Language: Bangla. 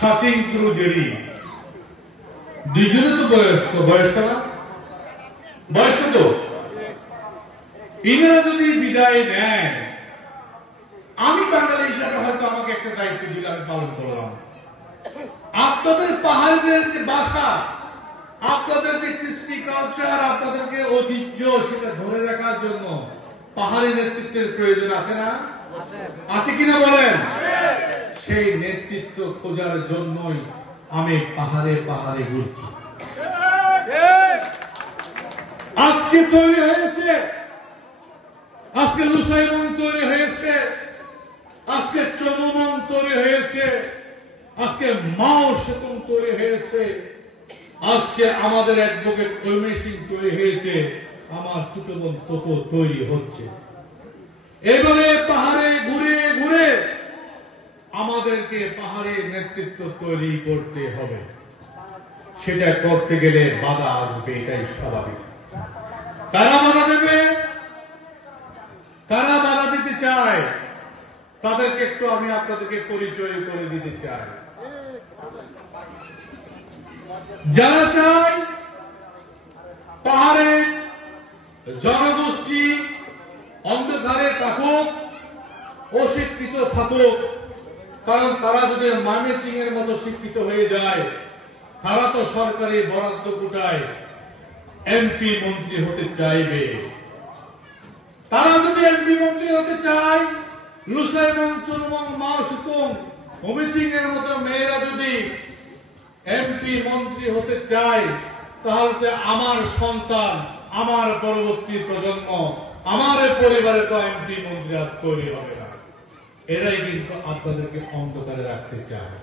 সাচিং ক্রুজেরি দুইজনে তো বয়স্ক না, বয়স্ক তো। ইনারা যদি বিদায় নেয়, আমি বাঙালি হিসাবে হয়তো আমাকে একটা দায়িত্ব দিলে আমি পালন করলাম। আপনাদের পাহাড়িদের যে ভাষা, আপনাদের যে কৃষ্টি কালচার, আপনাদেরকে ঐতিহ্য, সেটা ধরে রাখার জন্য পাহাড়ি নেতৃত্বের প্রয়োজন আছে না? আছে কিনা বলেন? সেই নেতৃত্ব খোঁজার জন্যই আমি পাহাড়ে পাহাড়ে ঘুরছি। আজকে তৈরি হয়েছে, আজকে লুসাইমন তৈরি হয়েছে, আজকে চমুমন তৈরি হয়েছে, আজকে মাও সেতুন তৈরি হয়েছে, আজকে আমাদের অ্যাডভোকেট ঐমী সিং তৈরি হয়েছে, আমার ছোট বোন তত তৈরি হচ্ছে। এবারে পাহাড়ে ঘুরে ঘুরে আমাদেরকে পাহাড়ের নেতৃত্ব তৈরি করতে হবে। সেটা করতে গেলে বাধা আসবে, এটাই স্বাভাবিক। কারা বাধা দেবে? কারা বাধা দিতে চায় তাদেরকে একটু আমি আপনাদেরকে পরিচয় করে দিতে চাই। যারা চায় পাহাড়ের জনগোষ্ঠী অন্ধকারে থাকুক, অশিক্ষিত থাকুক, কারণ তারা যদি ময়মনসিংহ এর মতো শিক্ষিত হয়ে যায়, তারা তো সরকারি বরাদ্দ কোটায় এমপি মন্ত্রী হতে চাইবে। তারা যদি এমপি মন্ত্রী হতে চায়, লুসাইমন, চুনমং, মাও সেতুং, ময়মনসিংহ এর মতো মেয়েরা যদি এমপি মন্ত্রী হতে চায়, তাহলে আমার সন্তান, আমার পরবর্তী প্রজন্ম, আমার পরিবারে তো এমপি মন্ত্রী আর তৈরি হবে না। এরাই কিন্তু আপনাদেরকে অন্ধকারে রাখতে চায়।